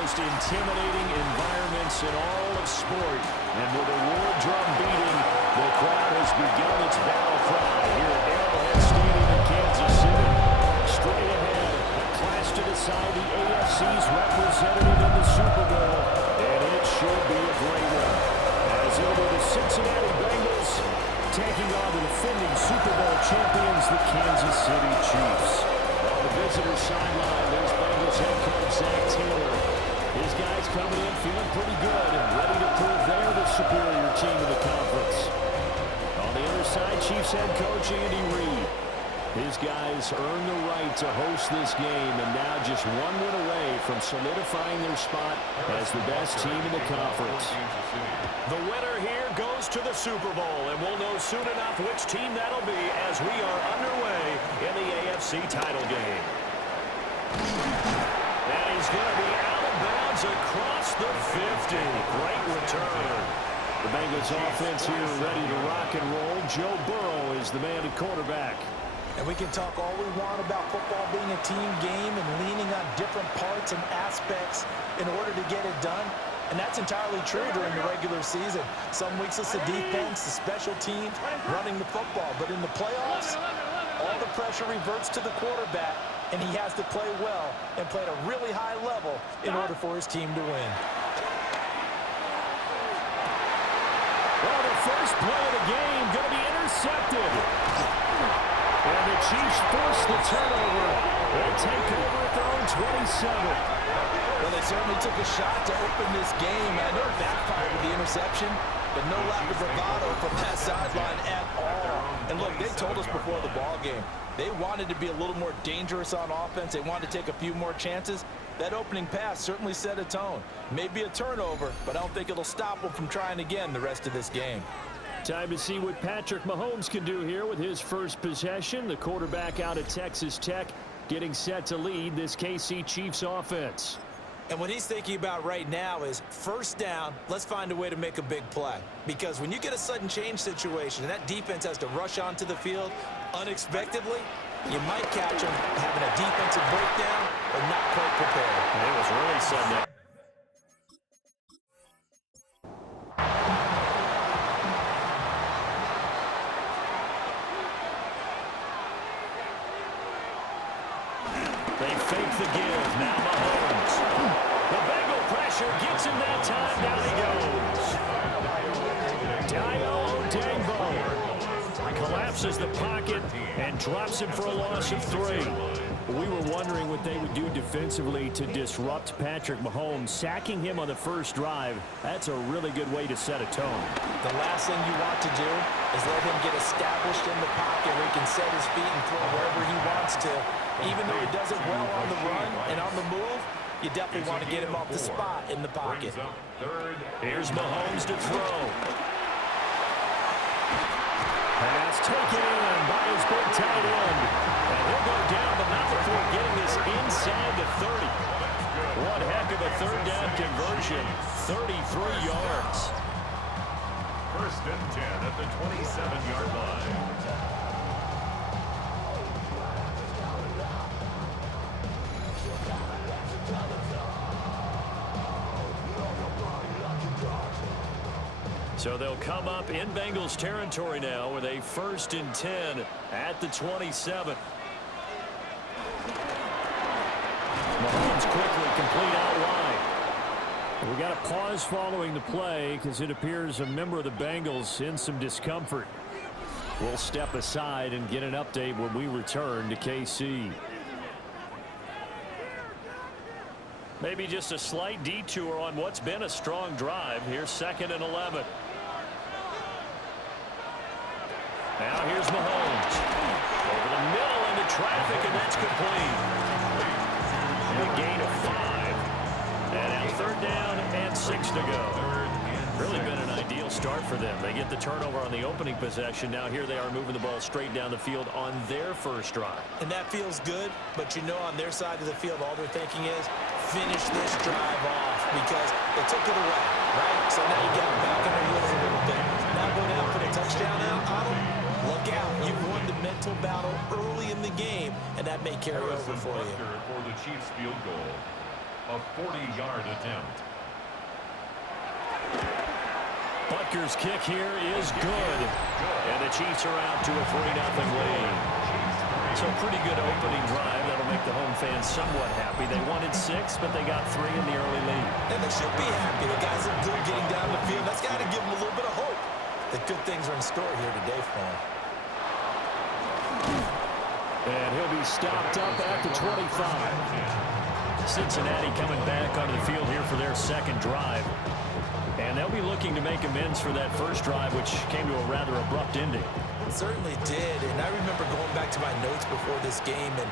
most intimidating environments in all of sport. And with a war drum beating, the crowd has begun its battle cry here at Arrowhead Stadium in Kansas City. Straight ahead, a clash to decide the AFC's representative in the Super Bowl, and it should be a great one. As it'll be the Cincinnati Bengals taking on the defending Super Bowl champions, the Kansas City Chiefs. On the visitor sideline, there's Bengals head coach Zach Taylor. His guys coming in feeling pretty good and ready to prove they're the superior team in the conference. On the other side, Chiefs head coach Andy Reid. His guys earned the right to host this game and now just one win away from solidifying their spot as the best team in the conference. The winner here goes to the Super Bowl, and we'll know soon enough which team that'll be as we are underway in the AFC title game. And he's going to be out of bounds across the 50. Great return. The Bengals offense here ready to rock and roll. Joe Burrow is the man at quarterback. And we can talk all we want about football being a team game and leaning on different parts and aspects in order to get it done. And that's entirely true during the regular season. Some weeks it's the defense, the special teams, running the football. But in the playoffs, all the pressure reverts to the quarterback, and he has to play well and play at a really high level in order for his team to win. Well, the first play of the game going to be intercepted. And the Chiefs force the turnover. They take over at their own 27. Well, they certainly took a shot to open this game. I know it backfired with the interception, but no lack of bravado from that sideline at all. And look, they told us before the ball game, they wanted to be a little more dangerous on offense. They wanted to take a few more chances. That opening pass certainly set a tone. Maybe a turnover, but I don't think it'll stop them from trying again the rest of this game. Time to see what Patrick Mahomes can do here with his first possession. The quarterback out of Texas Tech getting set to lead this KC Chiefs offense. And what he's thinking about right now is first down, let's find a way to make a big play. Because when you get a sudden change situation and that defense has to rush onto the field unexpectedly, you might catch them having a defensive breakdown or not quite prepared. It was really sudden. They fake the give. Now Mahomes. The Bengal pressure gets him that time. Down he goes. Dio Odegbo collapses the pocket and drops him for a loss of 3. We were wondering what they would do defensively to disrupt Patrick Mahomes. Sacking him on the first drive, that's a really good way to set a tone. The last thing you want to do is let him get established in the pocket where he can set his feet and throw wherever he wants to. Even though he does it well on the run and on the move, you definitely want to get him off the spot in the pocket. Here's Mahomes to throw. Pass taken in by his big tight end. And he'll go down, but not before getting this inside the 30. One heck of a third down conversion. 33 yards. First and 10 at the 27-yard line. So they'll come up in Bengals territory now with a 1st and 10 at the 27. Mahomes quickly complete out wide. We got a pause following the play because it appears a member of the Bengals in some discomfort. We'll step aside and get an update when we return to KC. Maybe just a slight detour on what's been a strong drive. Here's 2nd and 11. Now here's Mahomes. Over the middle into traffic, and that's complete. A gain of 5. And now 3rd down and 6 to go. Really been an ideal start for them. They get the turnover on the opening possession. Now here they are moving the ball straight down the field on their first drive. And that feels good, but you know on their side of the field all they're thinking is finish this drive off because they took it away, right? So now you got them back on their heels a little bit. Now go down for the touchdown out on them. Look out. You've won the mental battle early in the game, and that may carry over for you. For the Chiefs field goal. A 40-yard attempt. Butker's kick here is good. And the Chiefs are out to a 3-0 lead. So pretty good opening drive. That'll make the home fans somewhat happy. They wanted 6, but they got 3 in the early lead. And they should be happy. The guys are good getting down the field. That's got to give them a little bit of hope that good things are in store here today for them. And he'll be stopped up at the 25. Cincinnati coming back onto the field here for their second drive. And they'll be looking to make amends for that first drive, which came to a rather abrupt ending. It certainly did. And I remember going back to my notes before this game, and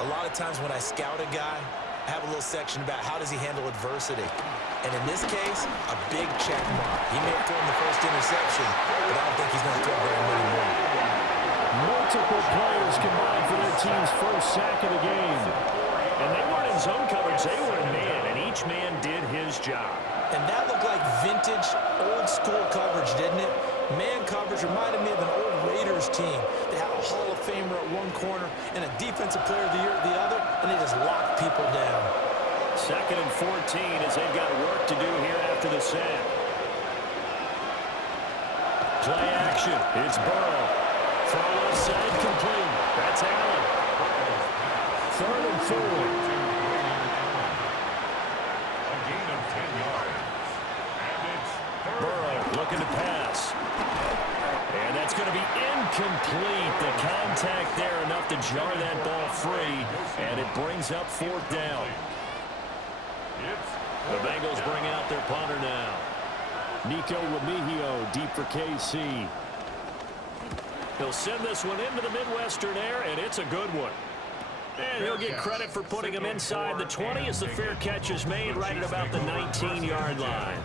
a lot of times when I scout a guy, I have a little section about how does he handle adversity. And in this case, a big check mark. He may have thrown the first interception, but I don't think he's going to throw very many more. Multiple players combined for their team's first sack of the game. And they weren't in zone coverage, they were in man, and each man did his job. And that looked like vintage, old-school coverage, didn't it? Man coverage reminded me of an old Raiders team. They had a Hall of Famer at one corner and a Defensive Player of the Year at the other, and they just locked people down. 2nd and 14 as they've got work to do here after the sack. Play action. It's Burrow. Throw left side complete. That's Allen. 3rd and 4. Looking to pass. And that's going to be incomplete. The contact there enough to jar that ball free. And it brings up 4th down. The Bengals bring out their punter now. Nico Remigio deep for KC. He'll send this one into the Midwestern air, and it's a good one. And he'll get credit for putting him inside the 20 as the fair catch is made right at about the 19-yard line.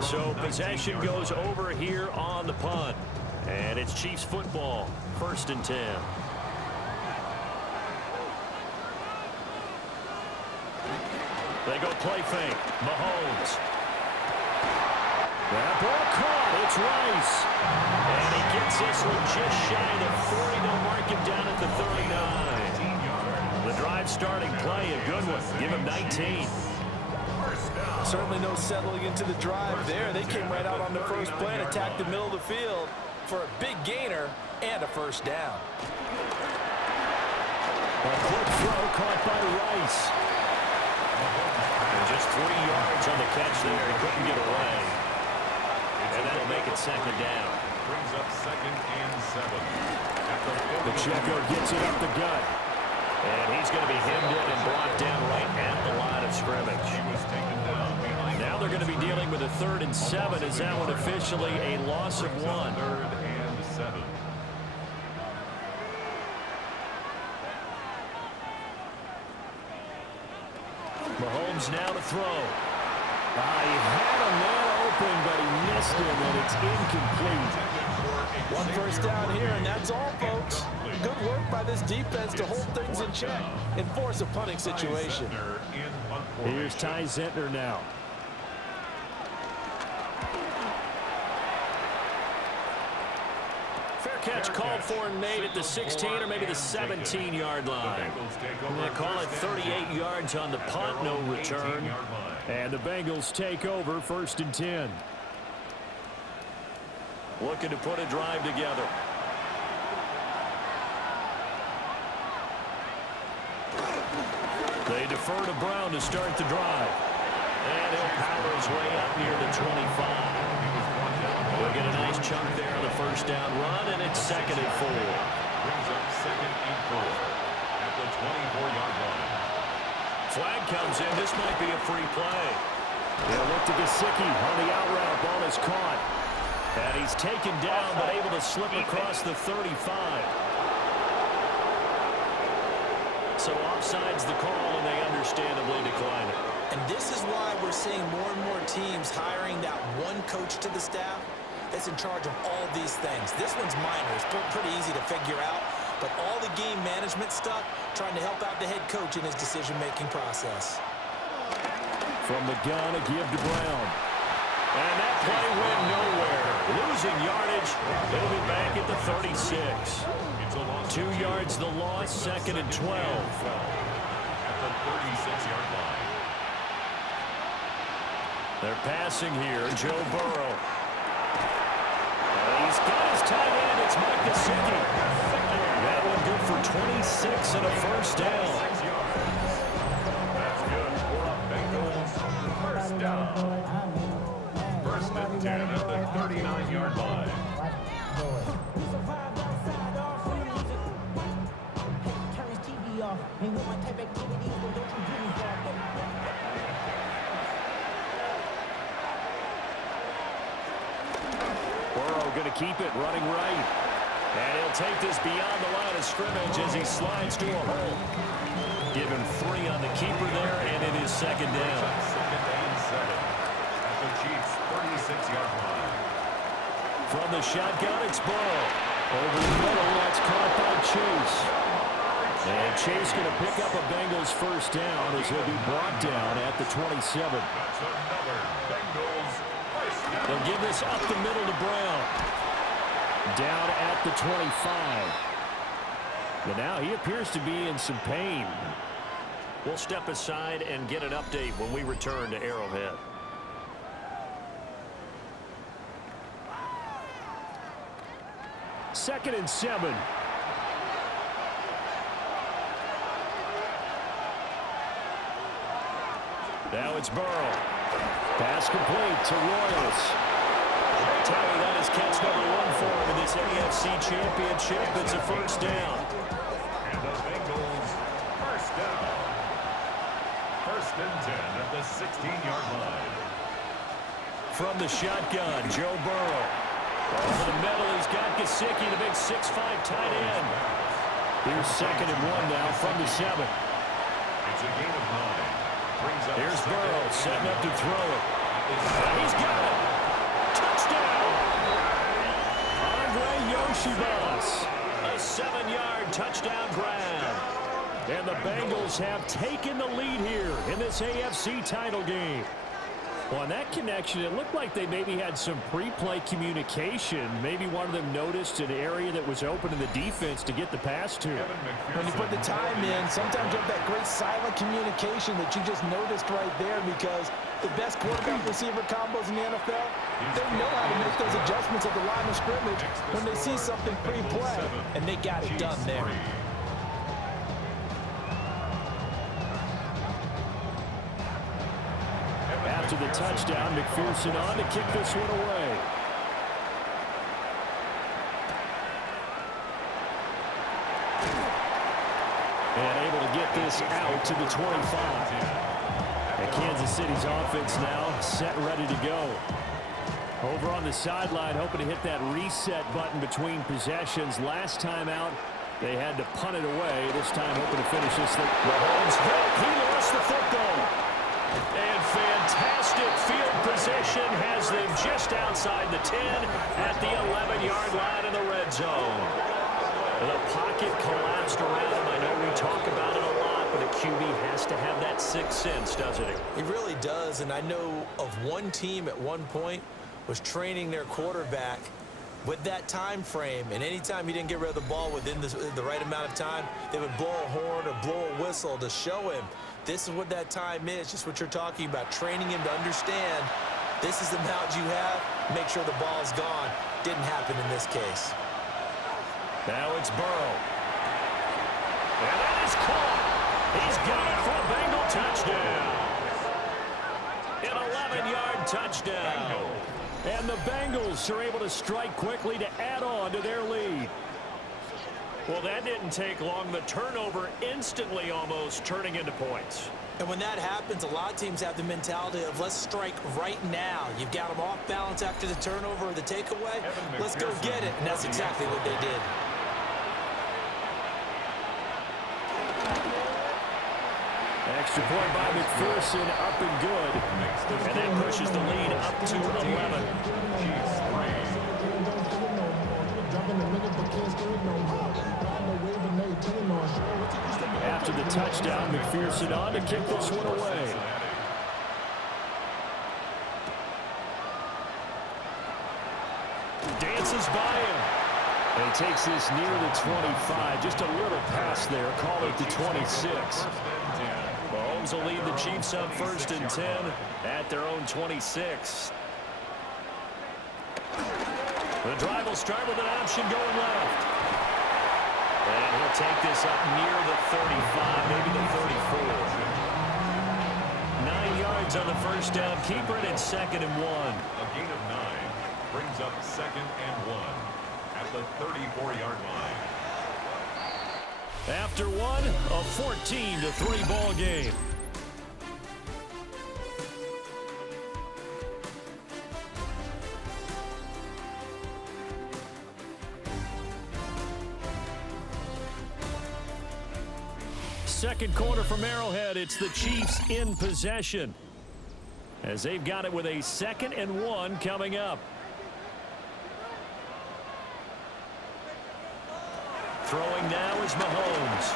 So possession goes over here on the punt. And it's Chiefs football, 1st and 10. They go play fake. Mahomes. That ball caught. It's Rice. And he gets this one just shy of the 40. They'll mark him down at the 39. The drive starting play, a good one. Give him 19. Certainly no settling into the drive there. They came right out on the first play and attacked the middle of the field for a big gainer and a first down. A quick throw caught by Rice. And just 3 yards on the catch there. He couldn't get away. And that'll make it 2nd down. Brings up 2nd and 7. Pacheco gets it up the gut. And he's going to be hemmed in and brought down right at the line of scrimmage. Now they're going to be dealing with a 3rd and 7. Is that one officially a loss of 1? 3rd and 7. Mahomes now to throw. He had a man open, but he missed him, and it's incomplete. 1 first down here, and that's all, folks. Good work by this defense to hold things in check and force a punting situation. Here's Ty Zentner now. Fair catch called for and made at the 16 or maybe the 17-yard line. They call it 38 yards on the punt, no return. And the Bengals take over 1st and 10. Looking to put a drive together. They defer to Brown to start the drive. And he'll power his way up near the 25. We'll get a nice chunk there on the first down run, and it's 2nd and 4. Brings up 2nd and 4 at the 24-yard line. Flag comes in. This might be a free play. They'll look to Gesicki on the out route. Ball is caught. And he's taken down, but able to slip across the 35. So offside's the call, and they understandably decline it. And this is why we're seeing more and more teams hiring that one coach to the staff that's in charge of all these things. This one's minor. It's pretty easy to figure out. But all the game management stuff, trying to help out the head coach in his decision-making process. From the gun, a give to Brown. And that play went nowhere. Losing yardage. They'll be back at the 36. 2 yards the loss, 2nd and 12. At the 36-yard line. They're passing here. Joe Burrow. He's got his tight end. It's Mike Gesicki. That one good for 26 and a first down. That's good for a Bengals first down. First and 10 at the 39-yard line. Burrow going to keep it running right. And he'll take this beyond the line of scrimmage as he slides to a hole. Give him 3 on the keeper there, and it is second down. Second and 7 at the Chiefs' 36-yard line. From the shotgun, it's Burrow. Over the middle, that's caught by Chase. And Chase going to pick up a Bengals first down as he'll be brought down at the 27. That's another Bengals first down. They'll give this up the middle to Brown. Down at the 25. But now he appears to be in some pain. We'll step aside and get an update when we return to Arrowhead. Second and 7. Now it's Burrow. Pass complete to Royals. Tally, that is catch number 1 for him in this AFC Championship. It's a first down. And the Bengals first down. First and 10 at the 16-yard line. From the shotgun, Joe Burrow. Over the middle, he's got Gesicki, the big 6'5" tight end. Here's second and 1 now from the 7. It's a gain of 9. Here's Burrow setting up to throw it. He's got it. Touchdown. Andre Yoshibas. A 7-yard touchdown grab. And the Bengals have taken the lead here in this AFC title game. Well, on that connection, it looked like they maybe had some pre-play communication. Maybe one of them noticed an area that was open in the defense to get the pass to. When you put the time in, sometimes you have that great silent communication that you just noticed right there, because the best quarterback-receiver combos in the NFL, they know how to make those adjustments at the line of scrimmage when they see something pre-play, and they got it done there. After the touchdown, McPherson on to kick this one away. And able to get this out to the 25. And Kansas City's offense now set and ready to go. Over on the sideline, hoping to hit that reset button between possessions. Last time out, they had to punt it away. This time hoping to finish this thing. Mahomes hit. He lost the football. And fantastic field position has them just outside the 10 at the 11-yard line in the red zone. The pocket collapsed around him. I know we talk about it a lot, but a QB has to have that sixth sense, doesn't he? He really does, and I know of one team at one point was training their quarterback with that time frame, and anytime he didn't get rid of the ball within the right amount of time, they would blow a horn or blow a whistle to show him this is what that time is, just what you're talking about, training him to understand this is the amount you have, make sure the ball's gone. Didn't happen in this case. Now it's Burrow. And that is caught. He's got it for a Bengal touchdown. An 11-yard touchdown. And the Bengals are able to strike quickly to add on to their lead. Well, that didn't take long. The turnover instantly almost turning into points. And when that happens, a lot of teams have the mentality of let's strike right now. You've got them off balance after the turnover or the takeaway. Let's go get it. And that's exactly what they did. Extra point by McPherson, up and good. And that pushes the lead up to 11. After the touchdown, McPherson on to kick this one away. Dances by him. And he takes this near the 25. Just a little pass there. Call it the 26. Mahomes Rams will lead the Chiefs up 1st and 10 at their own 26. The drive will start with an option going left. And he'll take this up near the 35, maybe the 34. 9 yards on the first down. Keeper it at 2nd and 1. A gain of 9 brings up 2nd and 1 at the 34-yard line. After one, a 14-3 ball game. Second quarter from Arrowhead. It's the Chiefs in possession as they've got it with a 2nd and 1 coming up. Throwing now is Mahomes.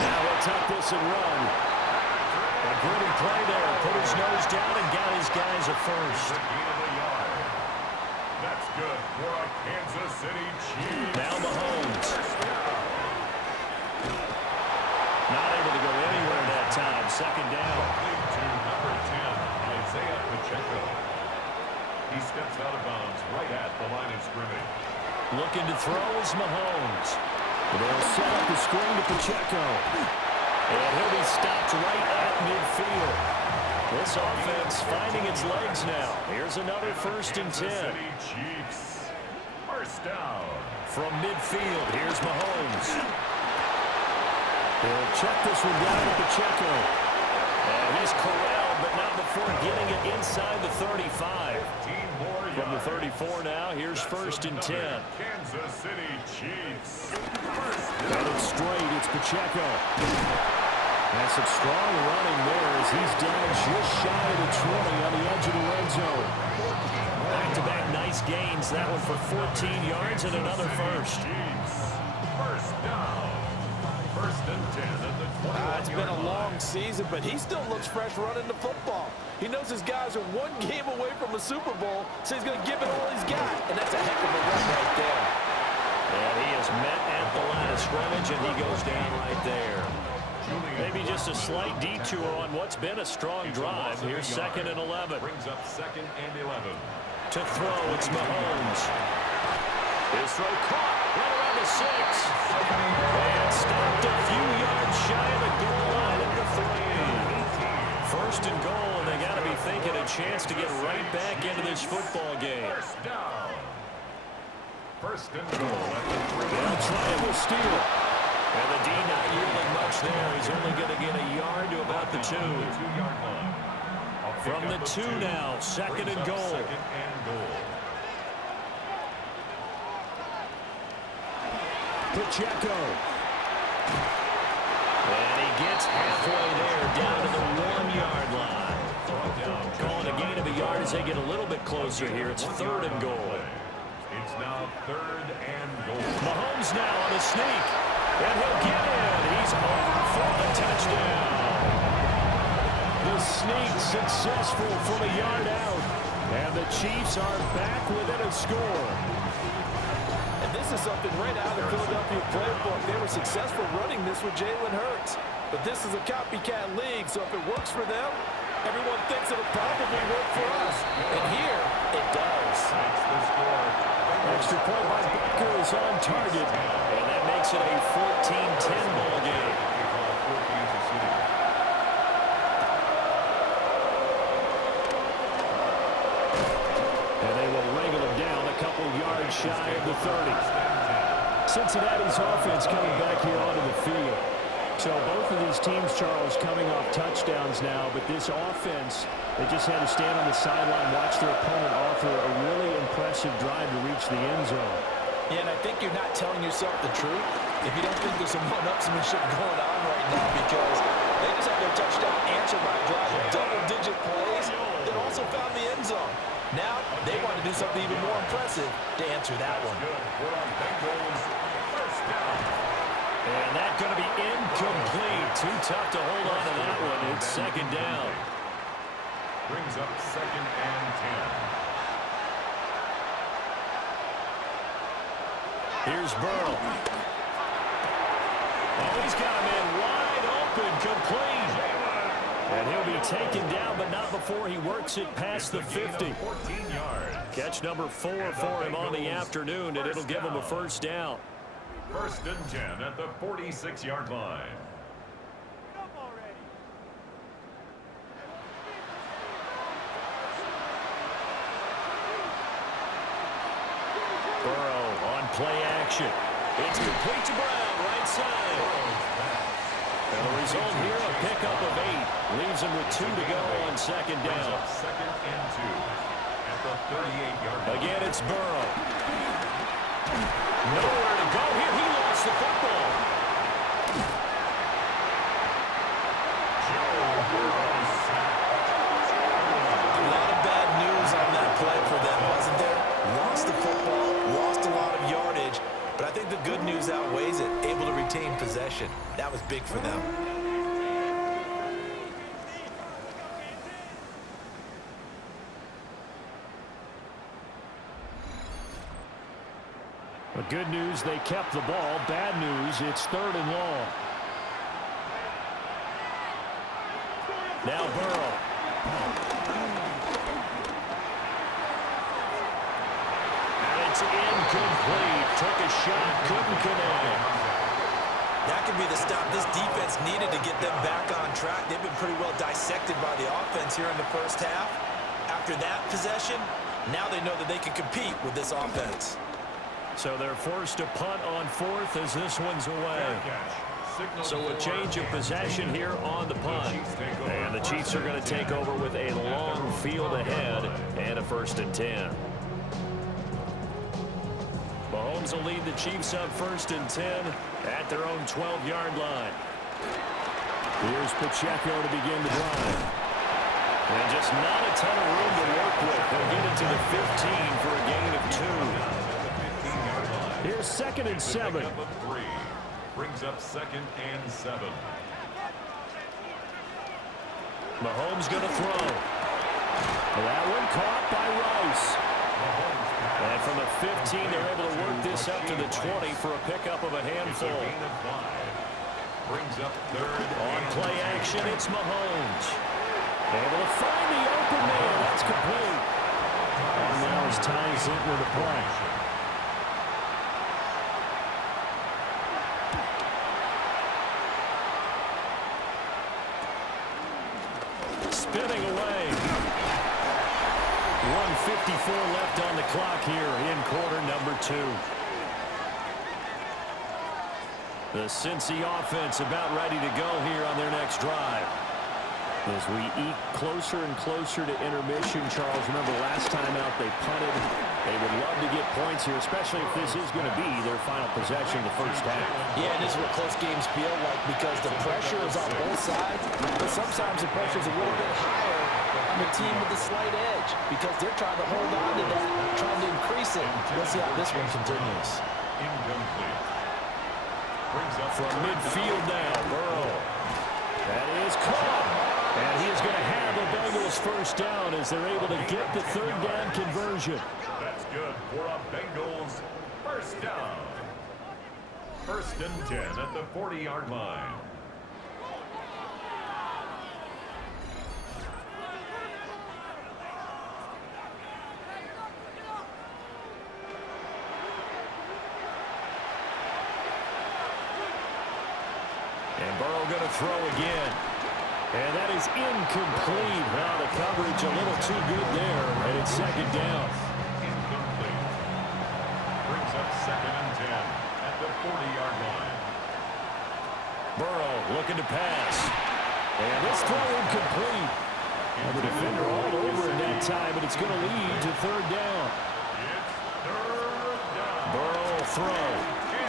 Now he'll tuck this and run. A gritty play there. Put his nose down and got his guys a first. The gain of a yard. That's good for a Kansas City Chiefs. Now Mahomes. Not able to go anywhere that time. 2nd down. To number 10, Isaiah Pacheco. He steps out of bounds right at the line of scrimmage. Looking to throw is Mahomes. They'll set up the screen to Pacheco. And he'll be stopped right at midfield. This offense finding its legs now. Here's another 1st and 10. Kansas City Chiefs. First down. From midfield, here's Mahomes. He'll check this one down to Pacheco. And he's corralled, but not before getting it inside the 35. 15 more From the yards. 34 now, here's 1st and 10. Kansas City Chiefs. Got it straight, it's Pacheco. And some strong running there as he's down just shy of the 20 on the edge of the red zone. Back-to-back nice gains. That one for 14 yards and another first. Chiefs. First down. 1st and 10 at the 21. It's been a long season, but he still looks fresh running the football. He knows his guys are one game away from a Super Bowl, so he's going to give it all he's got, and that's a heck of a run right there. And he is met at the line of scrimmage, and he goes down right there. Maybe just a slight detour on what's been a strong drive. Here's 2nd and 11. Brings up 2nd and 11. To throw, it's Mahomes. His throw caught right around the 6. And stopped a few yards shy of the goal line at the 3. 1st and goal, and they got to be thinking a chance to get right back into this football game. First down. 1st and goal at the 3. They'll try it with steal. And the D not yielding much there. He's only going to get a yard to about the 2. 2-yard line. From the 2 now, 2nd and goal. 2nd and goal. Pacheco. And he gets halfway there, down to the 1-yard line. Calling a gain of a yard as they get a little bit closer here. It's 3rd and goal. It's now 3rd and goal. Mahomes now on the sneak. And he'll get in. He's over for the touchdown. The sneak successful from a yard out. And the Chiefs are back within a score. And this is something right out of the Philadelphia playbook. They were successful running this with Jalen Hurts. But this is a copycat league, so if it works for them, everyone thinks it'll probably work for us. And here, it does. That's the score. Extra point by Baker is on target. And that makes it a 14-10 ball game. And they will wrangle him down a couple yards shy of the 30. Cincinnati's offense coming back here onto the field. So both of these teams, Charles, coming off touchdowns now, but this offense, they just had to stand on the sideline, watch their opponent offer a really impressive drive to reach the end zone. Yeah, and I think you're not telling yourself the truth if you don't think there's some one-upsmanship going on right now, because they just had their touchdown answered by a drive of double-digit plays that also found the end zone. Now, they want to do something even more impressive to answer that one. And that's going to be incomplete. Too tough to hold on to that one. It's 2nd down. Brings up 2nd and 10. Here's Burrow. Oh, he's got him in wide open, complete. And he'll be taken down, but not before he works it past the 50. 14 yards. Catch number 4 for him on the afternoon, and it'll give him a first down. 1st and 10 at the 46-yard line. Burrow on play action. It's complete to Brown, right side. And the result here, a pickup of 8. Leaves him with 2 to go on 2nd down. 2nd and 2 at the 38-yard line. Again, it's Burrow. Nowhere to go here. He lost the football. A lot of bad news on that play for them, wasn't there? Lost the football, lost a lot of yardage, but I think the good news outweighs it. Able to retain possession. That was big for them. But good news, they kept the ball. Bad news, it's 3rd and long. Now Burrow. And it's incomplete. Took a shot, couldn't connect. That could be the stop this defense needed to get them back on track. They've been pretty well dissected by the offense here in the first half. After that possession, now they know that they can compete with this offense. So they're forced to punt on 4th as this one's away. So a change of possession here on the punt. And the Chiefs are going to take over with a long field ahead and a 1st and 10. Mahomes will lead the Chiefs up 1st and 10 at their own 12-yard line. Here's Pacheco to begin the drive. And just not a ton of room to work with. They'll get it to the 15 for a gain of 2. Here's 2nd and 7. Brings up 2nd and 7. Mahomes going to throw. That one caught by Rice. And from the 15, they're able to work this up to the 20 for a pickup of a handful. Brings up 3rd. On play action, it's Mahomes. Able to find the open man. That's complete. And now as Ty Zentner to play. Spinning away. 1:54 left on the clock here in quarter number 2. The Cincy offense about ready to go here on their next drive. As we eke closer and closer to intermission, Charles, remember last time out they punted. They would love to get points here, especially if this is going to be their final possession of the first half. Yeah, and this is what close games feel like because the pressure is on both sides, but sometimes the pressure is a little bit higher on the team with the slight edge because they're trying to hold on to that, trying to increase it. Let's see how this one continues. Incomplete. From midfield now, Burrow. That is caught. And he is going to have the Bengals first down as they're able to get the 3rd down conversion. That's good for a Bengals first down. 1st and 10 at the 40-yard line. And Burrow going to throw again. And that is incomplete. Now the coverage a little too good there. And it's 2nd down. Incomplete. Brings up 2nd and 10 at the 40-yard line. Burrow looking to pass. And this throw incomplete. And the defender all over it that time, but it's going to lead to 3rd down. It's 3rd down. Burrow will throw. 10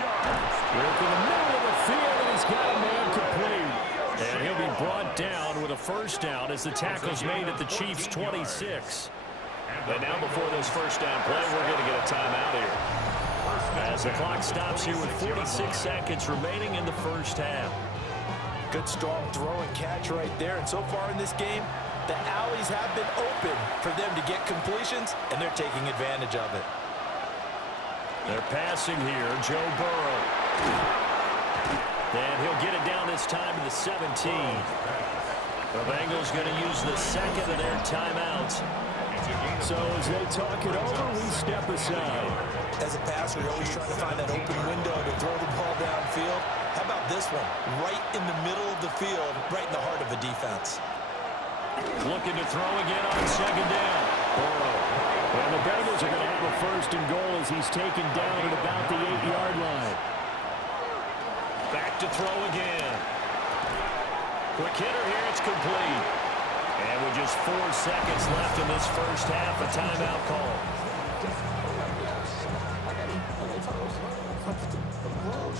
yards. Work in the middle of the field, and he's got a man complete. And he'll be brought down with a first down as the tackle's made at the Chiefs' 26. But now before this first down play, we're going to get a timeout here. As the clock stops here with 46 seconds remaining in the first half. Good strong throw and catch right there. And so far in this game, the alleys have been open for them to get completions, and they're taking advantage of it. They're passing here, Joe Burrow. And he'll get it down this time to the 17. The Bengals going to use the second of their timeouts. So as they talk it over, we step aside. As a passer, you're always trying to find that open window to throw the ball downfield. How about this one? Right in the middle of the field, right in the heart of a defense. Looking to throw again on second down. Burrow. And the Bengals are going to have a first and goal as he's taken down at about the 8-yard line. Back to throw again. Quick hitter here, it's complete. And with just 4 seconds left in this first half, a timeout call.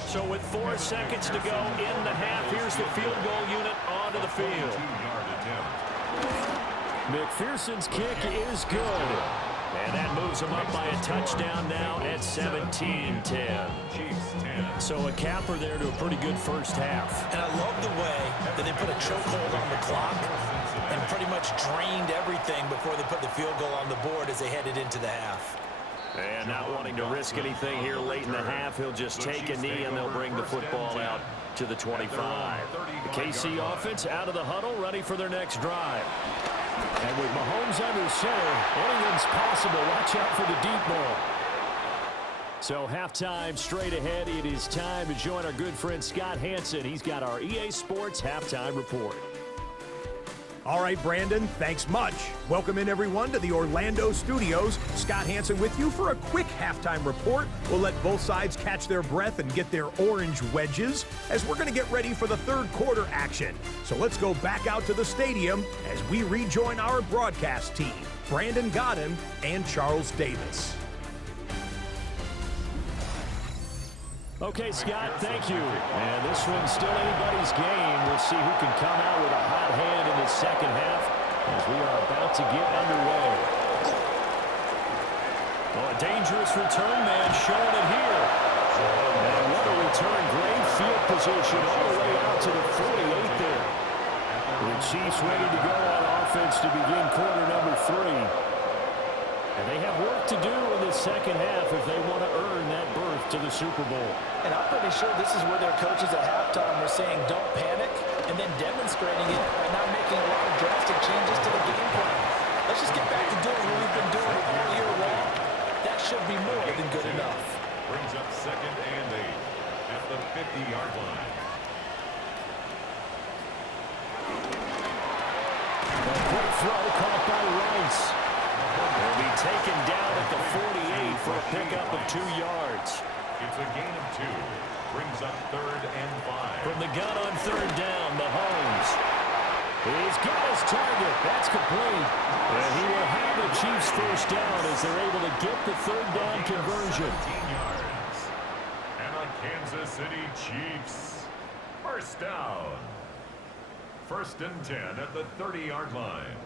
So with 4 seconds to go in the half, here's the field goal unit onto the field. McPherson's kick is good. And that moves him up by a touchdown now at 17-10. So a capper there to a pretty good first half. And I love the way that they put a chokehold on the clock and pretty much drained everything before they put the field goal on the board as they headed into the half. And not wanting to risk anything here late in the half, he'll just take a knee and they'll bring the football out to the 25. The KC offense out of the huddle, ready for their next drive. And with Mahomes under center, anything's possible. Watch out for the deep ball. So halftime straight ahead. It is time to join our good friend Scott Hansen. He's got our EA Sports halftime report. All right, Brandon, thanks much. Welcome in, everyone, to the Orlando studios. Scott Hansen with you for a quick halftime report. We'll let both sides catch their breath and get their orange wedges as we're going to get ready for the third quarter action. So let's go back out to the stadium as we rejoin our broadcast team, Brandon Godden and Charles Davis. Okay, Scott, thank you. And this one's still anybody's game. We'll see who can come out with a hot hand in the second half as we are about to get underway. Oh, a dangerous return man showing it here. And what a return. Great field position all the way out to the 48 there. The Chiefs ready to go on offense to begin quarter number 3. And they have work to do in the second half if they want to earn that berth to the Super Bowl. And I'm pretty sure this is where their coaches at halftime were saying don't panic and then demonstrating it by not making a lot of drastic changes to the game plan. Let's just get back to doing what we've been doing all year long. That should be more than good enough. Brings up second and 8 at the 50-yard line. A quick throw caught by Rice. They'll be taken down at the 48 for a pickup of 2 yards. It's a gain of 2. Brings up third and 5. From the gun on third down, Mahomes. He's got his target. That's complete. And he will have the Chiefs first down as they're able to get the third down conversion. 17 yards. And the Kansas City Chiefs. First down. First and 10 at the 30-yard line.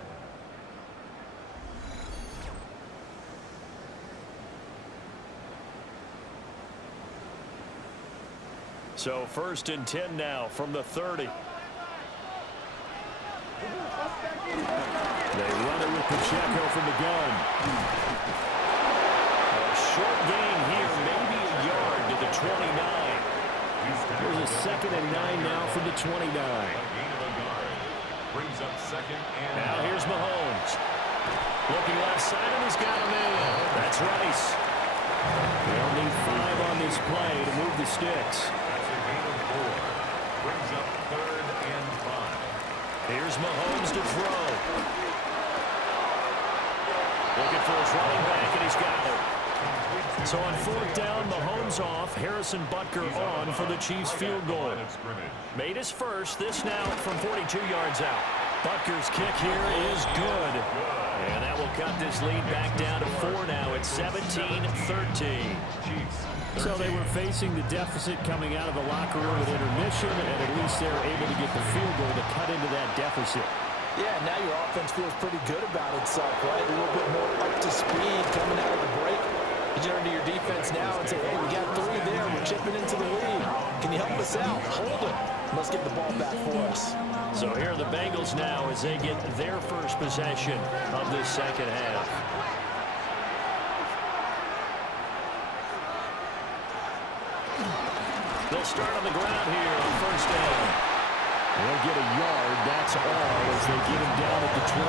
So first and 10 now from the 30. They run it with Pacheco from the gun. A short gain here, maybe a yard to the 29. There's a second and 9 now from the 29. Brings up second and now here's Mahomes. Looking left side and he's got him in. That's Rice. They'll need 5 on this play to move the sticks. brings up third and 5. Here's Mahomes to throw. Looking for his running back, and he's got it. So on fourth down, Mahomes off, Harrison Butker on for the Chiefs field goal. Made his first, this now from 42 yards out. Butker's kick here is good. And that will cut this lead back down to 4 now at 17-13. So they were facing the deficit coming out of the locker room at intermission, and at least they were able to get the field goal to cut into that deficit. Yeah, now your offense feels pretty good about itself, right? A little bit more up to speed coming out of the break. You turn to your defense now and say, hey, we got 3 there. We're chipping into the lead. Can you help us out? Hold it. Let's get the ball back for us. So here are the Bengals now as they get their first possession of this second half. They'll start on the ground here on first down. They'll get a yard, that's all, as they get him down at the 28.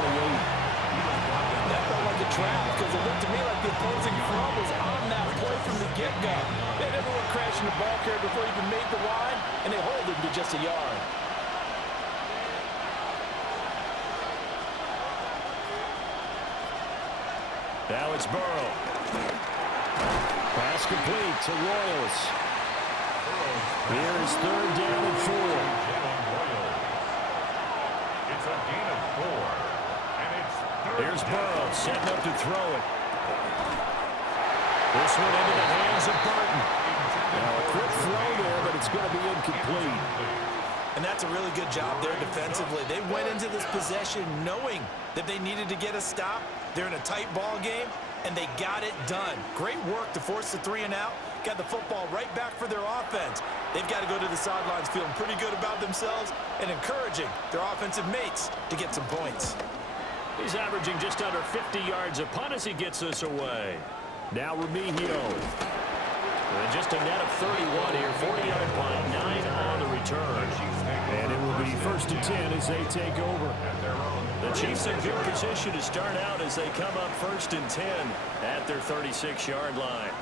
That felt like a trap because it looked to me like the opposing front was on that play from the get-go. They never went crashing the ball carrier before he even made the line, and they hold him to just a yard. Now it's Burrow. Pass complete to Royals. Here's 3rd down and 4. It's a gain of 4. And it's Here's Burrow setting up to throw it. This one into the hands of Burton. Now a quick throw there, but it's going to be incomplete. And that's a really good job there defensively. They went into this possession knowing that they needed to get a stop. They're in a tight ball game, and they got it done. Great work to force the 3 and out. Got the football right back for their offense. They've got to go to the sidelines feeling pretty good about themselves and encouraging their offensive mates to get some points. He's averaging just under 50 yards a punt as he gets this away. Now Remigio. And just a net of 31 here. 40-yard punt, 9 on the return. And it will be 1st and 10 as they take over. The Chiefs in good position to start out as they come up 1st and 10 at their 36-yard line.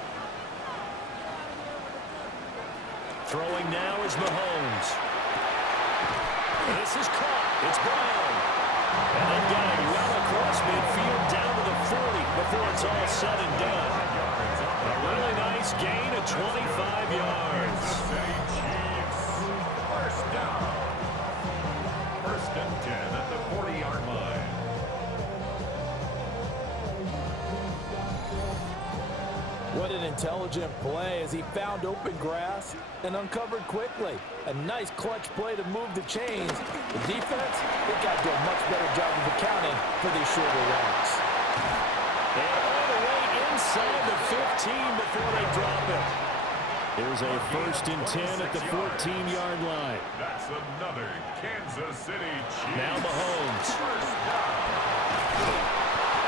Throwing now is Mahomes. This is caught. It's Brown. And they've got it well across midfield down to the 40 before it's all said and done. A really nice gain of 25 yards. First down. 1st and 10 at the 40-yard line. What an intelligent play as he found open grass and uncovered quickly. A nice clutch play to move the chains. The defense, they've got to do a much better job of accounting for these shorter routes. And all the way inside the 15 before they drop it. Here's a 1st and 10 at the 14-yard line. That's another Kansas City Chiefs. Now Mahomes. First down.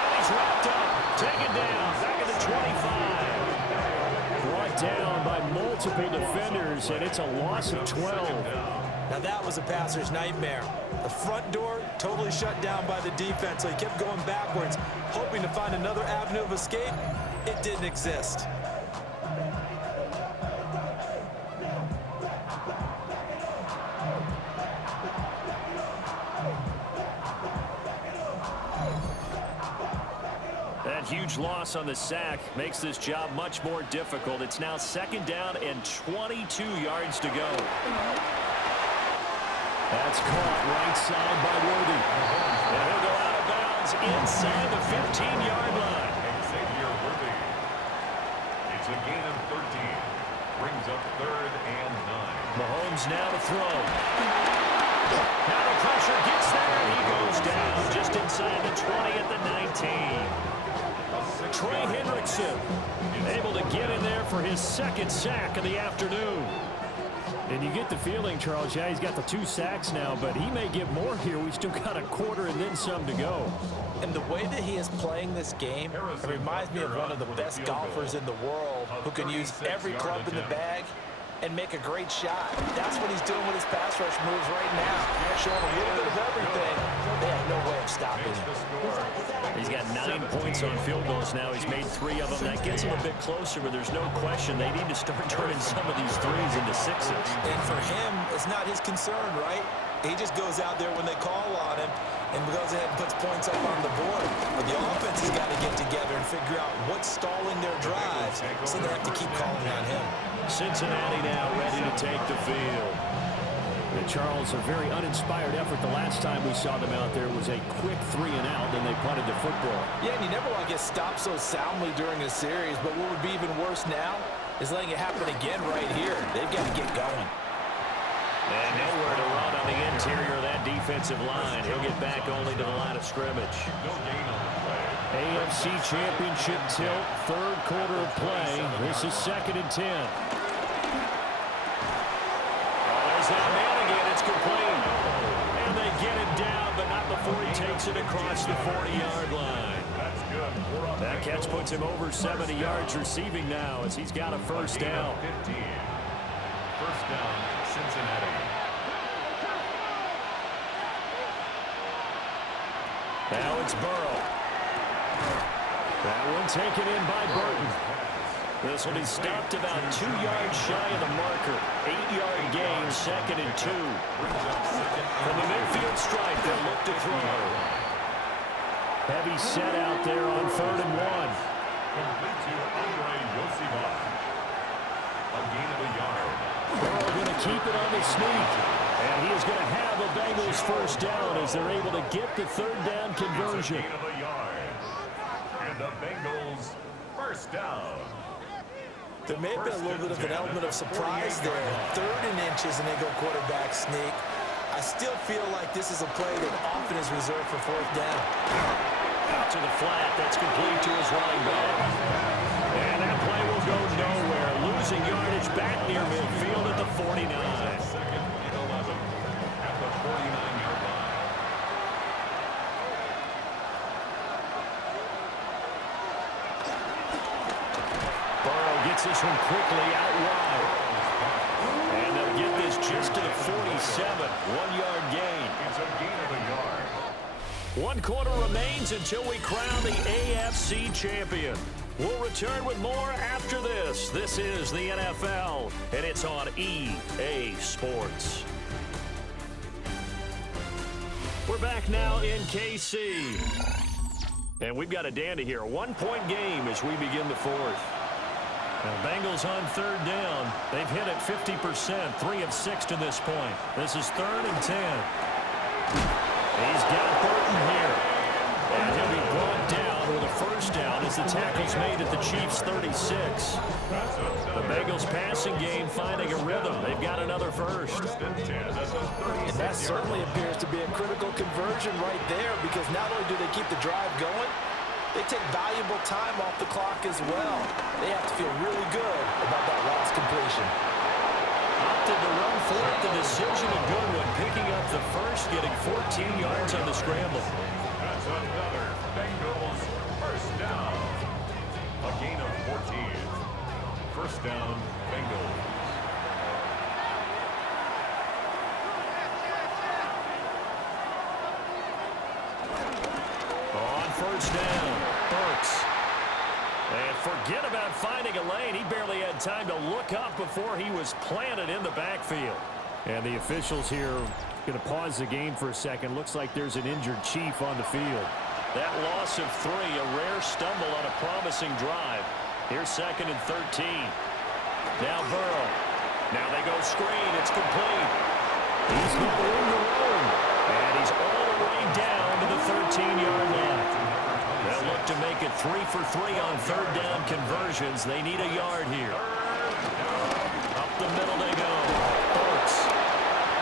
And he's wrapped up. Taken down. Back at the 25. Brought down by multiple defenders, and it's a loss of 12. Now that was a passer's nightmare. The front door totally shut down by the defense, so he kept going backwards, hoping to find another avenue of escape. It didn't exist. That huge loss on the sack makes this job much more difficult. It's now 2nd down and 22 yards to go. That's caught right side by Worthy. And he'll go out of bounds inside the 15-yard line. Xavier Worthy. It's a gain of 13. Brings up 3rd and 9. Mahomes now to throw. Now the pressure gets there. He goes down just inside the 20 at the 19. Trey Hendrickson able to get in there for his 2nd sack of the afternoon. And you get the feeling, Charles, yeah, he's got the 2 sacks now, but he may get more here. We've still got a quarter and then some to go. And the way that he is playing this game, it reminds me of one of the best golfers in the world who can use every club in the bag and make a great shot. That's what he's doing with his pass rush moves right now. Showing a little bit of everything. They have no way of stopping him. He's got 9 points on field goals now. He's made 3 of them. That gets him a bit closer, but there's no question they need to start turning some of these 3s into 6s. And for him, it's not his concern, right? He just goes out there when they call on him and goes ahead and puts points up on the board. But the offense has got to get together and figure out what's stalling their drives, so they have to keep calling on him. Cincinnati now ready to take the field. And Charles, a very uninspired effort the last time we saw them out there was a quick 3 and out, then they punted the football. Yeah, and you never want to get stopped so soundly during a series, but what would be even worse now is letting it happen again right here. They've got to get going. And nowhere to run on the interior of that defensive line. He'll get back only to the line of scrimmage. AFC Championship tilt, 3rd quarter of play. This is 2nd and 10. There's that man again. It's complete. And they get it down, but not before he takes it across the 40-yard line. That catch puts him over 70 yards receiving now as he's got a 1st down. 15. First down, Cincinnati. Now it's Burrow. That one taken in by Burton. This will be stopped about 2 yards shy of the marker. 8-yard gain, 2nd and 2. From the midfield stripe, they'll look to throw. Heavy set out there on 3rd and 1. Complete to Andre Yosibach. A gain of a yard. Burrow going to keep it on the sneak. And he is going to have a Bengals first down as they're able to get the 3rd down conversion. A gain of a yard. And the Bengals first down. There may have been a little bit of an element of surprise there. 3rd and inches and they go quarterback sneak. I still feel like this is a play that often is reserved for 4th down. Out to the flat. That's complete to his running back. And that play will go nowhere. Losing yardage back near midfield at the 49. 2nd and 11 at the 49-yard line. Burrow gets this one quickly out wide. And they'll get this just to the 47. 1-yard gain. It's a gain of a yard. 1 quarter remains until we crown the AFC champion. We'll return with more after this. This is the NFL, and it's on EA Sports. We're back now in KC. And we've got a dandy here. A 1-point game as we begin the 4th. Now, Bengals on 3rd down. They've hit it 50%, 3 of 6 to this point. This is 3rd and 10. He's got Burton here. And he'll be brought down with a first down as the tackle's made at the Chiefs' 36. The Bengals passing game finding a rhythm. They've got another first. And that certainly appears to be a critical conversion right there because not only do they keep the drive going, they take valuable time off the clock as well. They have to feel really good about that last completion. Opted to run for it. The decision a good one. Picking up the first, getting 14 yards on the scramble. That's another Bengals first down. A gain of 14. First down, Bengals. On first down, Burks. And forget about finding a lane. He barely had time to look up before he was planted in the backfield. And the officials here going to pause the game for a second. Looks like there's an injured Chief on the field. That loss of 3, a rare stumble on a promising drive. Here's 2nd and 13. Now Burrow. Now they go screen. It's complete. He's got room to roam. And he's all the way down to the 13-yard line. They'll look to make it 3 for 3 on 3rd down conversions. They need a yard here. Up the middle they go. Burks.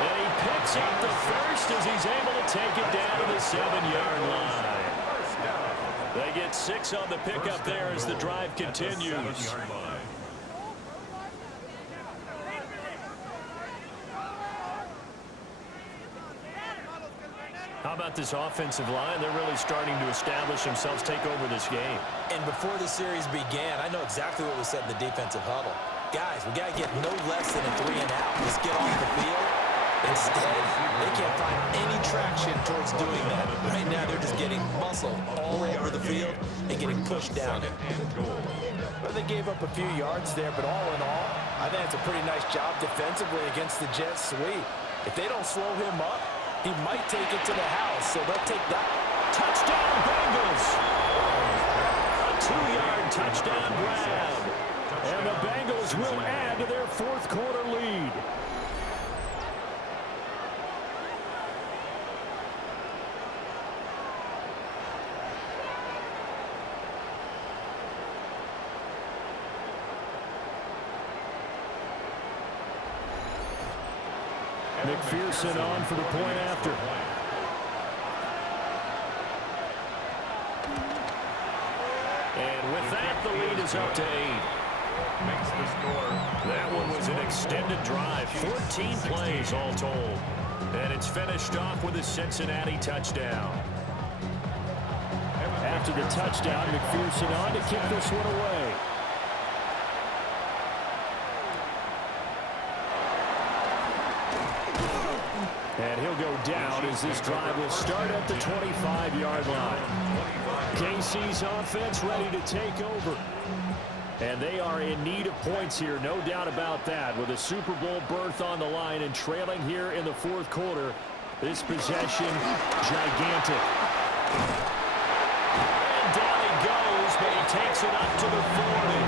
And he picks up the first as he's able to take it down to the 7-yard line. They get 6 on the pickup there as the drive continues. How about this offensive line? They're really starting to establish themselves, take over this game. And before the series began, I know exactly what was said in the defensive huddle. Guys, we got to get no less than a 3 and out. Let's get off the field. Instead, they can't find any traction towards doing that. Right now, they're just getting muscled all over the field and getting pushed down it. Well, they gave up a few yards there, but all in all, I think it's a pretty nice job defensively against the Jets sweep. If they don't slow him up, he might take it to the house, so they'll take that. Touchdown, Bengals! A 2-yard touchdown grab. And the Bengals will add to their 4th quarter lead. McPherson on for the point after. And with that, the lead is up to 8. Makes the score. That one was an extended drive. 14 plays all told. And it's finished off with a Cincinnati touchdown. After the touchdown, McPherson on to kick this one away. And he'll go down as this drive will start at the 25-yard line. KC's offense ready to take over. And they are in need of points here, no doubt about that. With a Super Bowl berth on the line and trailing here in the fourth quarter, this possession, gigantic. And down he goes, but he takes it up to the 40.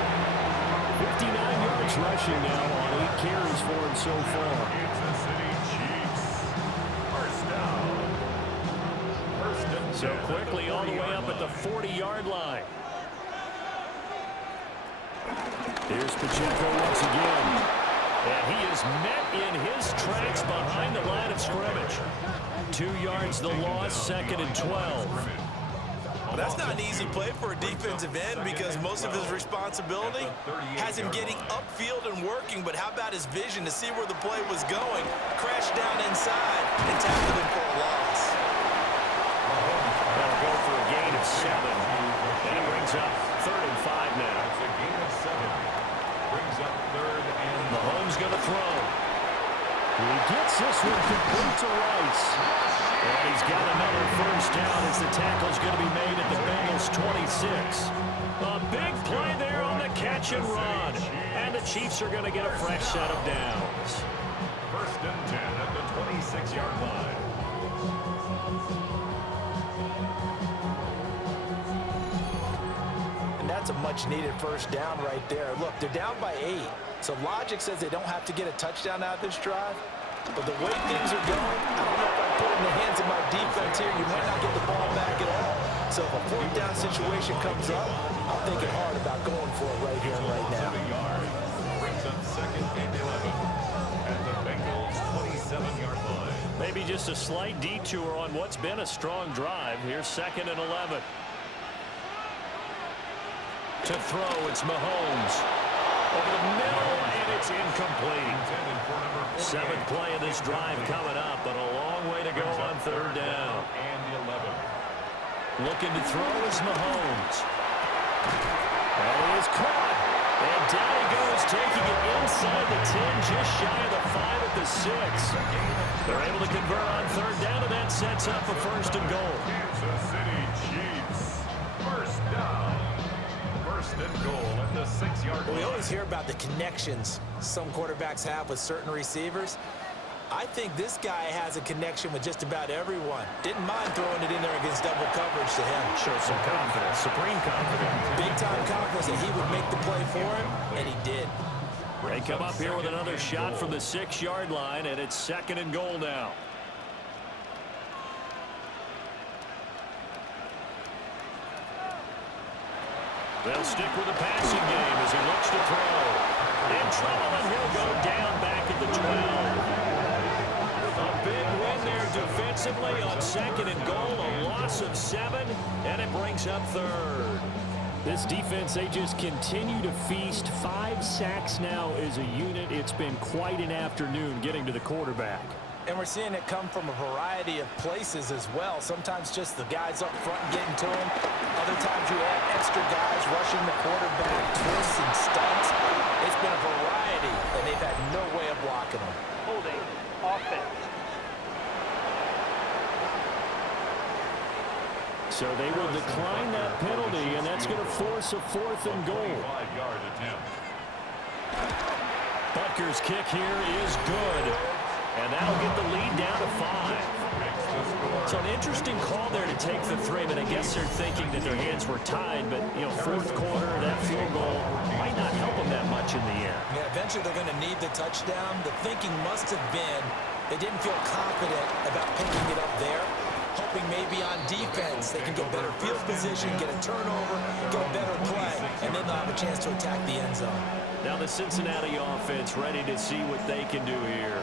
59 yards rushing now on 8 carries for him so far. Kansas City Chiefs. First and 10. So quickly all the way up at the 40-yard line. Here's Pacheco once again. And he is met in his tracks behind the line of scrimmage. 2 yards the loss, 2nd and 12. Well, that's not an easy play for a defensive end because most of his responsibility has him getting upfield and working, but how about his vision to see where the play was going, crash down inside, and tackle him for a loss. That'll go for a gain of 7. And it brings up 3rd and 5 now. It's a gain of 7. Brings up 3rd and Mahomes going to throw. He gets this one complete to Rice. And he's got another first down as the tackle's going to be made at the Bengals 26. A big play there on the catch and run. And the Chiefs are going to get a fresh set of downs. First and 10 at the 26-yard line. That's a much-needed first down right there. Look, they're down by 8, so logic says they don't have to get a touchdown out of this drive. But the way things are going, I don't know if I put it in the hands of my defense here. You might not get the ball back at all. So if a fourth down situation comes up, I'm thinking hard about going for it right here and right now. Brings up 2nd and 11 at the Bengals 27-yard line. Maybe just a slight detour on what's been a strong drive. Here's 2nd and 11. To throw, it's Mahomes. Over the middle, and it's incomplete. 7th play of this drive coming up, but a long way to go on 3rd down. And 11. Looking to throw is Mahomes. And he is caught. And down he goes, taking it inside the 10, just shy of the 5 at the 6. They're able to convert on 3rd down, and that sets up a 1st and goal. Kansas City Chiefs. First down. First and goal at the 6-yard line. We always hear about the connections some quarterbacks have with certain receivers. I think this guy has a connection with just about everyone. Didn't mind throwing it in there against double coverage to him. Shows some confidence, supreme confidence. Big-time confidence that he would make the play for him, and he did. They come up here with another shot from the 6-yard line, and it's 2nd and goal now. They'll stick with the passing game as he looks to throw. In trouble, and he'll go down back at the 12. A big win there defensively on 2nd and goal. A loss of 7, and it brings up 3rd. This defense, they just continue to feast. 5 sacks now as a unit. It's been quite an afternoon getting to the quarterback. And we're seeing it come from a variety of places as well. Sometimes just the guys up front getting to him. Other times you have extra guys rushing the quarterback, twists and stunts. It's been a variety, and they've had no way of blocking them. Holding offense. So they will decline that penalty, and that's going to force a 4th and goal. 5-yard attempt. Butker's kick here is good. And that'll get the lead down to 5. So an interesting call there to take the 3, but I guess they're thinking that their hands were tied, but, you know, 4th quarter, that field goal might not help them that much in the end. Yeah, eventually they're going to need the touchdown. The thinking must have been they didn't feel confident about picking it up there, hoping maybe on defense they can get better field position, get a turnover, get a better play, and then they'll have a chance to attack the end zone. Now the Cincinnati offense ready to see what they can do here.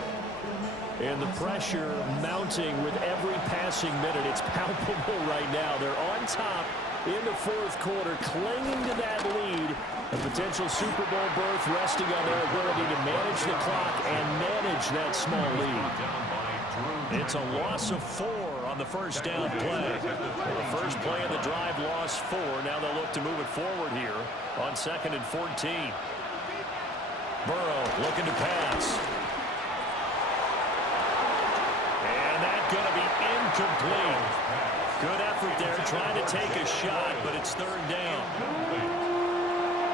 And the pressure mounting with every passing minute. It's palpable right now. They're on top in the 4th quarter, clinging to that lead. A potential Super Bowl berth resting on their ability to manage the clock and manage that small lead. It's a loss of 4 on the first down play. The first play of the drive lost 4. Now they'll look to move it forward here on 2nd and 14. Burrow looking to pass. incomplete. Good effort there trying to take a shot, but it's third down.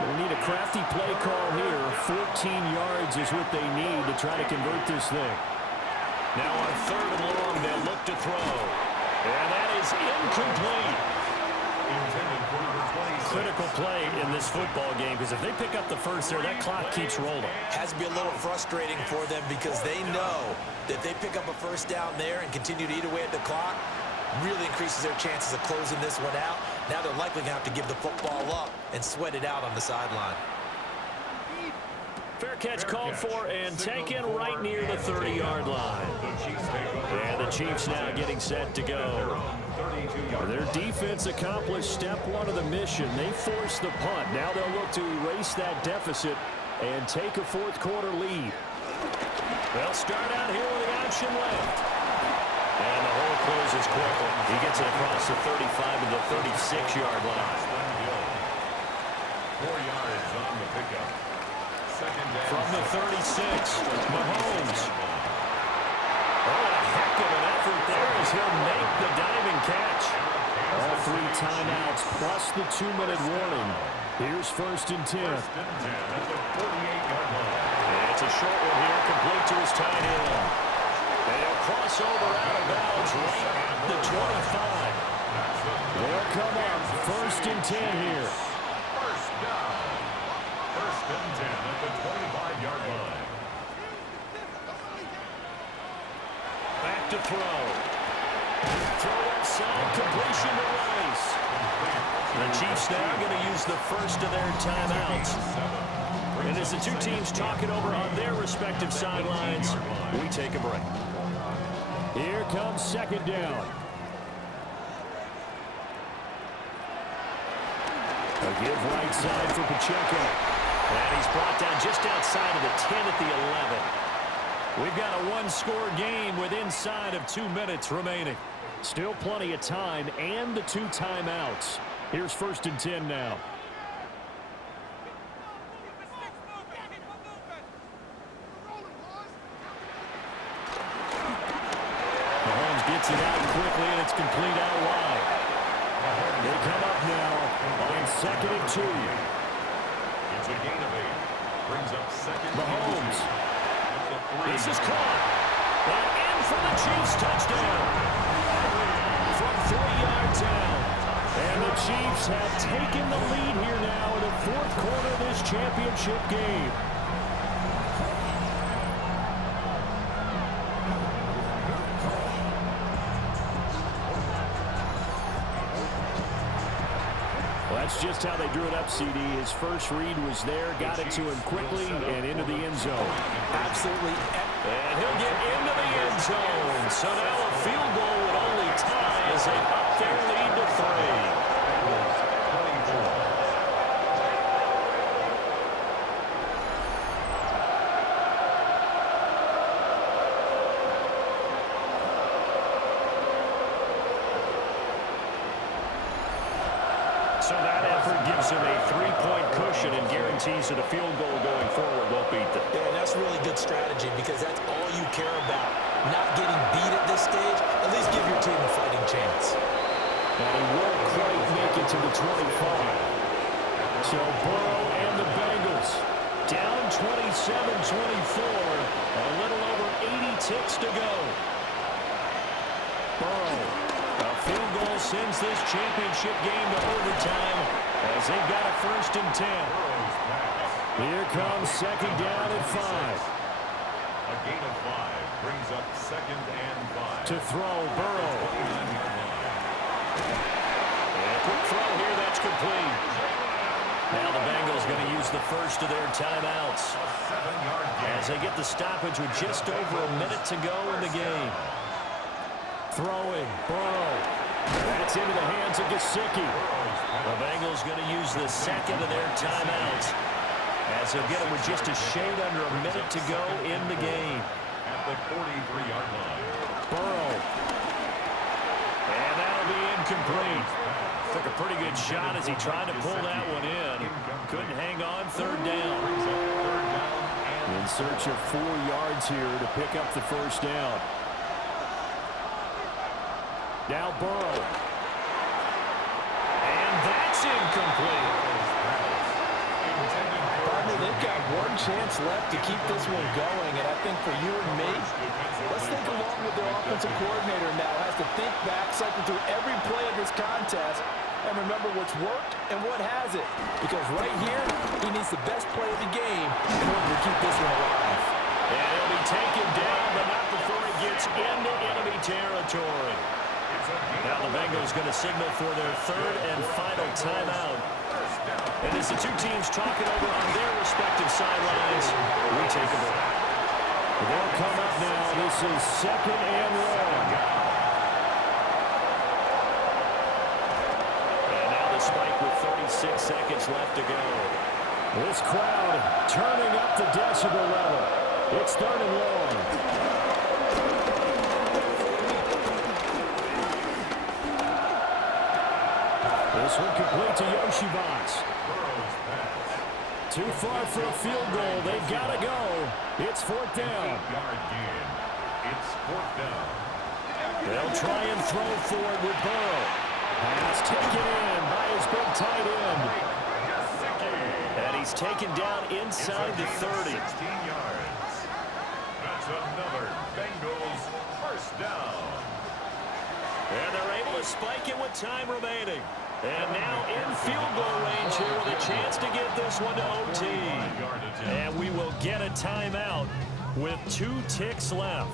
They need a crafty play call here. 14 yards is what they need to try to convert this thing. Now on third and long, they'll look to throw. And that is incomplete. Critical play in this football game, because if they pick up the first there, that clock keeps rolling. Has to be a little frustrating for them because they know that if they pick up a first down there and continue to eat away at the clock, really increases their chances of closing this one out. Now they're likely going to have to give the football up and sweat it out on the sideline. Fair catch called for and taken right near the 30-yard line. And the Chiefs now getting set to go. Their defense accomplished step one of the mission. They forced the punt. Now they'll look to erase that deficit and take a fourth quarter lead. They'll start out here with the option left. And the hole closes quickly. He gets it across the 35 to the 36-yard line. 4 yards on the pickup. From the 36, Mahomes. Oh, a heck of an effort there as he'll make the diving catch. All 3 timeouts plus the 2-minute warning. Here's first and 10. First and 10 at the 48-yard line. And it's a short one here, complete to his tight end. They'll cross over out of bounds right at the 25. They'll come up first and 10 here. First down. First and 10 at the 25-yard line. Back to throw. Throw outside, completion to Rice. The Chiefs now going to use the first of their timeouts. And as the two teams talk it over on their respective sidelines, we take a break. Here comes second down. A give right side for Pacheco. And he's brought down just outside of the 10 at the 11. We've got a one-score game with inside of 2 minutes remaining. Still plenty of time and the 2 timeouts. Here's first and 10 now. Mahomes gets it out quickly, and it's complete out wide. They come up now on second and 2. It's a gain of 8. Brings up second. Mahomes. This is caught. And in for the Chiefs touchdown. From 3 yards out. And the Chiefs have taken the lead here now in the fourth quarter of this championship game. That's just how they drew it up, CD. His first read was there, got it to him quickly, and into the end zone. Absolutely. And he'll get into the end zone. So now a field goal would only tie as they up their lead to 3. So that effort gives him a 3-point cushion and guarantees that a field goal going forward won't beat them. Yeah, and that's really good strategy because that's all you care about. Not getting beat at this stage, at least give your team a fighting chance. And he won't quite make it to the 25. So Burrow and the Bengals down 27-24. A little over 80 ticks to go. Burrow. A field goal sends this championship game to overtime as they've got a first and 10. Here comes second down at 5. A gain of 5 brings up second and 5. To throw, Burrow. And quick throw here, that's complete. Now the Bengals going to use the first of their timeouts as they get the stoppage with just over a minute to go in the game. Throwing, Burrow. That's into the hands of Gesicki. The Bengals going to use the second of their timeouts as they'll get it with just a shade under a minute to go in the game. At the 43-yard line. Burrow. And that'll be incomplete. Took a pretty good shot as he tried to pull that one in. Couldn't hang on, third down. In search of 4 yards here to pick up the first down. Now Burrow. And that's incomplete. Partner, they've got one chance left to keep this one going, and I think for you and me, let's think along with their offensive coordinator now. Has to think back, cycle through every play of this contest, and remember what's worked and what hasn't. Because right here, he needs the best play of the game in order to keep this one alive. And he'll be taken down, but not before he gets into enemy territory. Now the Bengals going to signal for their third and final timeout. And as the two teams talking over on their respective sidelines, we take a break. They'll come up now. This is 2nd and long. And now the spike with 36 seconds left to go. This crowd turning up the decibel level. It's 3rd and long. This one complete to Yoshivas. Too far for a field goal. They've got to go. It's 4th down. It's 4th down. They'll try and throw forward with Burrow. Pass taken in by his big tight end. And he's taken down inside the 30. 16 yards. That's another Bengals first down. And they're able to spike it with time remaining. And now in field goal range here with a chance to get this one to OT. And we will get a timeout with 2 ticks left.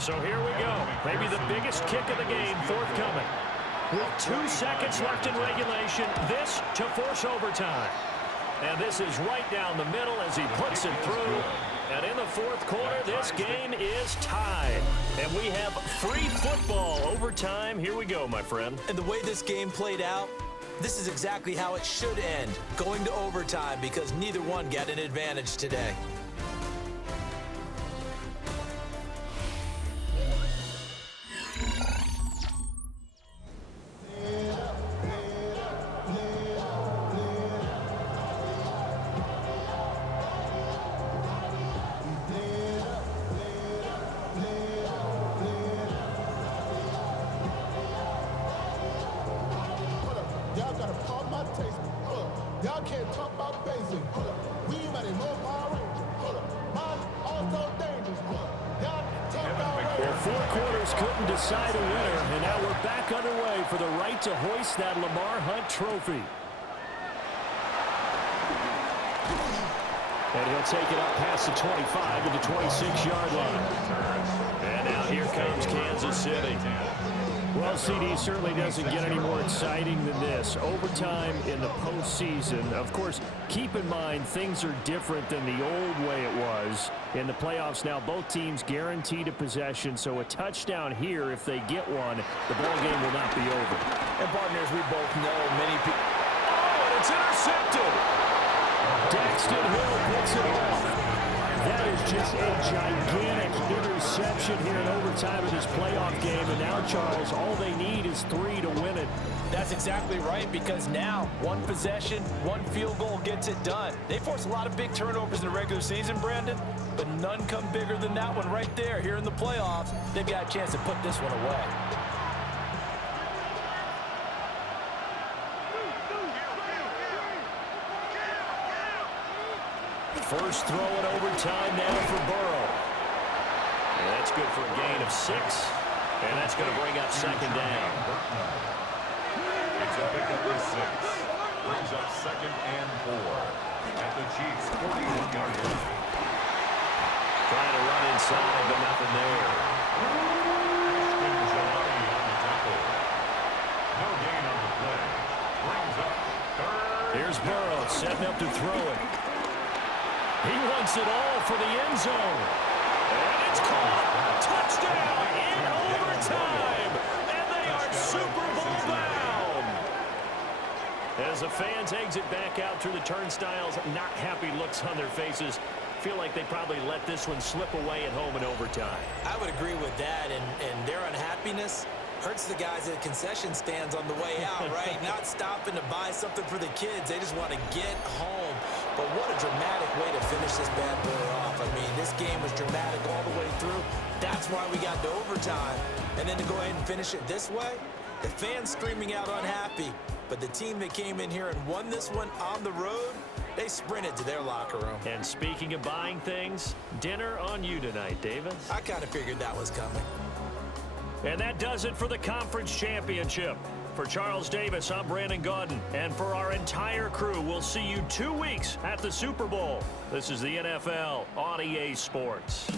So here we go. Maybe the biggest kick of the game forthcoming. With 2 seconds left in regulation, this to force overtime. And this is right down the middle as he puts it through. And in the 4th quarter, this game is tied. And we have free football overtime. Here we go, my friend. And the way this game played out, this is exactly how it should end, going to overtime, because neither one got an advantage today. Y'all can't talk about basic. We ain't ready no power rangers. Mine also dangerous. Y'all talk about Well, 4 quarters couldn't decide a winner, and now we're back underway for the right to hoist that Lamar Hunt trophy. And he'll take it up past the 25 to the 26-yard line. And now here comes Kansas City. Well, CD certainly doesn't get any more exciting than this. Overtime in the postseason. Of course, keep in mind things are different than the old way it was. In the playoffs now, both teams guaranteed a possession, so a touchdown here, if they get one, the ball game will not be over. And partners, we both know many people. Oh, and it's intercepted. Daxton Hill picks it off. That is just a gigantic interception here in overtime of this playoff game. And now, Charles, all they need is 3 to win it. That's exactly right, because now one possession, one field goal gets it done. They force a lot of big turnovers in the regular season, Brandon, but none come bigger than that one right there. Here in the playoffs, they've got a chance to put this one away. First throw in overtime now for Burrow. And that's good for a gain of 6. And that's going to bring up 2nd down. It's a pickup of 6. Brings up 2nd and 4. At the Chiefs' 41-yard line. Trying to run inside, but nothing there. No gain on the play. Brings up 3rd. Here's Burrow setting up to throw it. He wants it all for the end zone. And it's caught. Touchdown in overtime. And they are Super Bowl bound. As the fans exit back out through the turnstiles, not happy looks on their faces. Feel like they probably let this one slip away at home in overtime. I would agree with that, and their unhappiness hurts the guys at concession stands on the way out, right? Not stopping to buy something for the kids. They just want to get home. But what a dramatic way to finish this bad boy off. I mean, this game was dramatic all the way through. That's why we got to overtime. And then to go ahead and finish it this way, the fans screaming out unhappy. But the team that came in here and won this one on the road, they sprinted to their locker room. And speaking of buying things, dinner on you tonight, Davis. I kind of figured that was coming. And that does it for the conference championship. For Charles Davis, I'm Brandon Gaudin. And for our entire crew, we'll see you 2 weeks at the Super Bowl. This is the NFL on EA Sports.